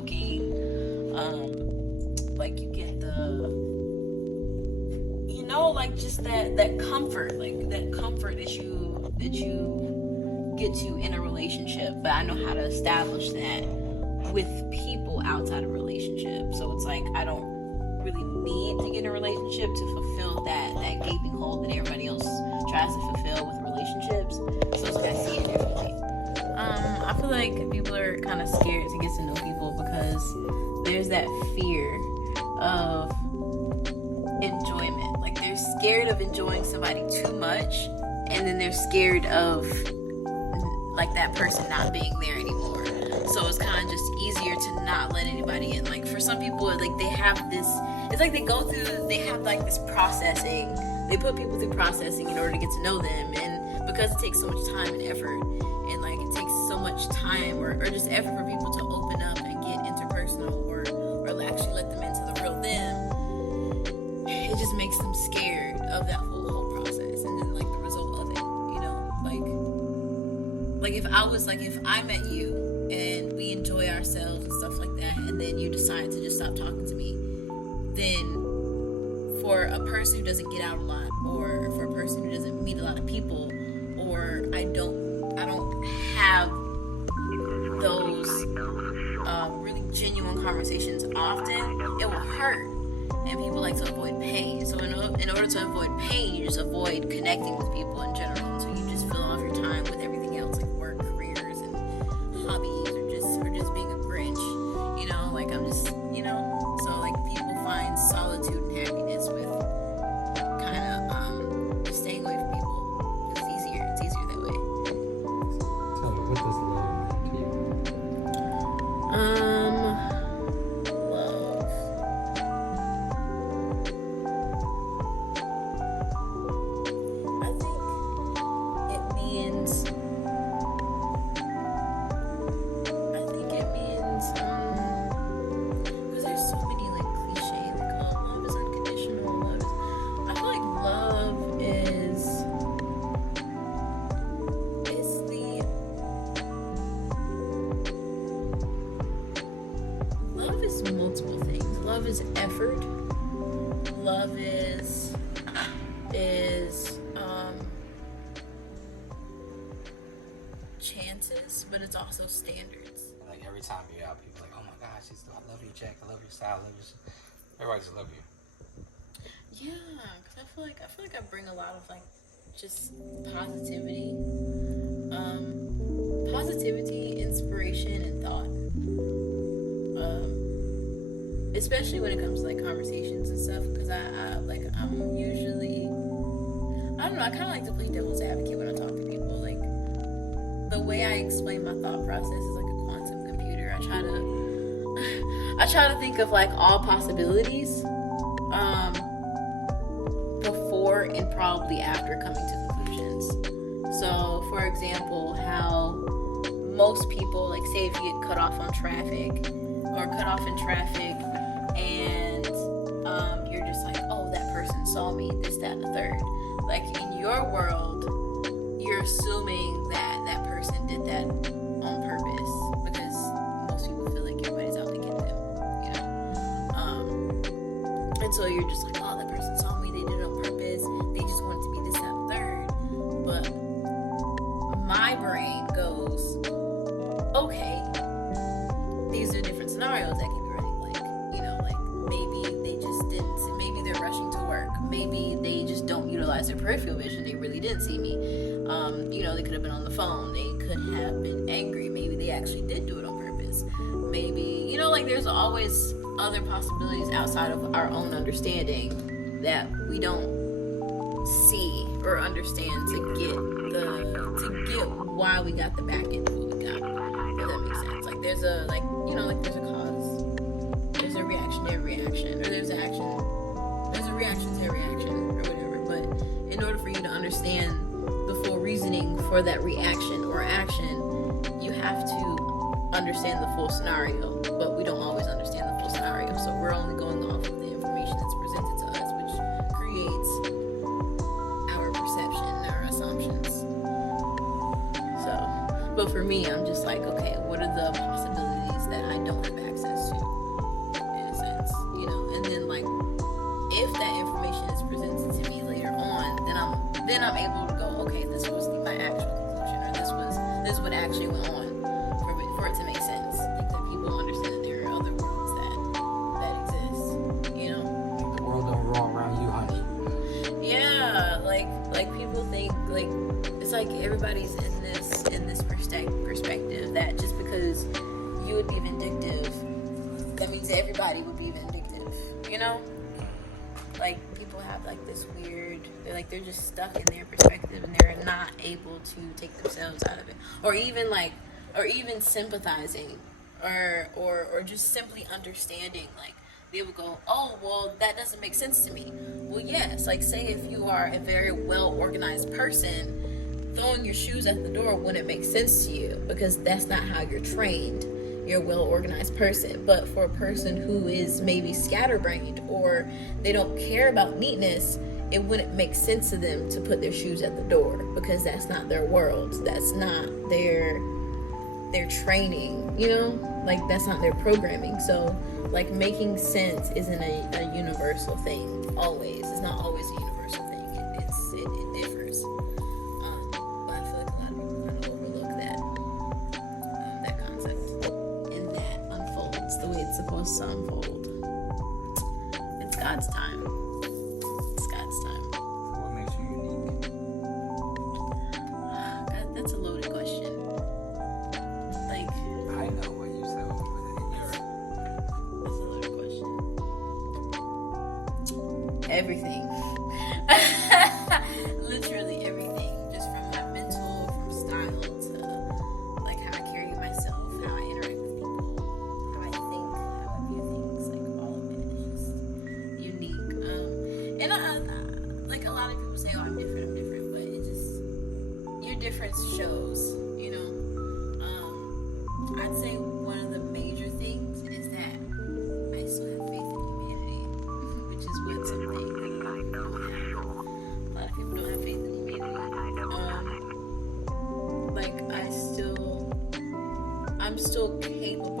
joking. Like you get the, like just that comfort, like that comfort that you get to in a relationship. But I know how to establish that with people outside of a relationship. So it's like I don't really need to get in a relationship to fulfill that gaping hole that everybody else tries to fulfill with relationships. So it's like I see it differently. I feel like people are kind of scared to get to know people because there's that fear of enjoyment. Like they're scared of enjoying somebody too much, and then they're scared of like that person not being there anymore. So it's kind of just easier to not let anybody in. Like for some people, like they have this, it's like they have like this processing. They put people through processing in order to get to know them, and because it takes so much time and effort, and like it takes so much time or just effort for people to open up and get interpersonal or actually let them into the real them, it just makes them scared of that whole process and then like the result of it, like if I met you and we enjoy ourselves and stuff like that, and then you decide to just stop talking to me, then for a person who doesn't get out a lot, or for a person who doesn't meet a lot of people, or I don't have those really genuine conversations often, it will hurt. And people like to avoid pain. So in order to avoid pain, you just avoid connecting with people in general. And so you just fill off your time with everything else, like work, careers, and hobbies, or just being a Grinch. Like I'm just, so like people find solitude and happiness with kind of just staying away from people. It's easier that way. So what does love mean to you? Love. I think it means because there's so many like cliches like, oh, love is unconditional, I feel like love is multiple things. Love is effort. Love is chances, but it's also standards. Like every time you're out, people are like, oh my gosh, I love you, Jack. I love your style. I love your. Everybody just love you. Yeah, because I feel like I bring a lot of like just positivity, inspiration, and thought. Especially when it comes to like conversations and stuff, because I'm usually, I don't know, I kind of like to play devil's advocate when I talk to people. Like the way I explain my thought process is like a quantum computer. I try to think of like all possibilities before and probably after coming to conclusions. So for example, how most people, like say if you get cut off in traffic, and you're just like, oh, that person saw me, this, that, and the third. Like in your world, you're assuming that person did that on purpose, because most people feel like everybody's out to get them, and so you're just like, oh, that person saw me, they did it on purpose, they just wanted to be this, that, and the third. But my brain goes, okay, these are different scenarios that can be running. Like maybe they're rushing to work. Maybe they just don't utilize their peripheral vision. They really didn't see me. They could have been on the phone. They could have been angry. Maybe they actually did do it on purpose. Maybe, there's always other possibilities outside of our own understanding that we don't see or understand to get why we got the back end of what we got. If that makes sense. Like there's a there's a cause, there's a reaction to a reaction, or there's a reaction to a reaction, or whatever. But in order for you to understand the full reasoning for that reaction or action, you have to understand the full scenario. But we don't always understand the full scenario, so we're only going off of the information that's presented to us, which creates our perception, our assumptions. So, but for me, I'm just like, okay, what are the possibilities that I don't have access then I'm able to go, okay, this was my actual conclusion, or this is what actually went on for it to make sense. Like that people understand that there are other worlds that exist. You know? The world don't roll around you, honey. Yeah, like people think like it's like everybody's in this perspective that just because you would be vindictive, that means everybody would be vindictive. You know? Like people have like this weird, they're just stuck in their perspective and they're not able to take themselves out of it, or even sympathizing, or just simply understanding. Like they would go, oh well, that doesn't make sense to me. Well, yes, like say if you are a very well organized person, throwing your shoes at the door wouldn't make sense to you because that's not how you're trained. You're a well-organized person. But for a person who is maybe scatterbrained or they don't care about neatness, it wouldn't make sense to them to put their shoes at the door because that's not their world. That's not their training, you know? Like that's not their programming. So like making sense isn't a universal thing always. It's not always a universal thing. It differs. But I feel like a lot of people kind of overlook that concept. And that unfolds the way it's supposed to unfold. It's God's time. It's God's time. What makes you unique? That's a loaded question. Like, I know what you said, that's a loaded question. Everything. Literally everything. Just from my mental, from style to like how I carry myself, how I interact with people, how I think, how I view things, like all of it is just unique. And I like a lot of people say, oh, I'm different, but it just, your difference shows, you know. I'd say one of the major things is that I still have faith in humanity, which is what something a lot of people don't have faith in humanity. Like I'm still capable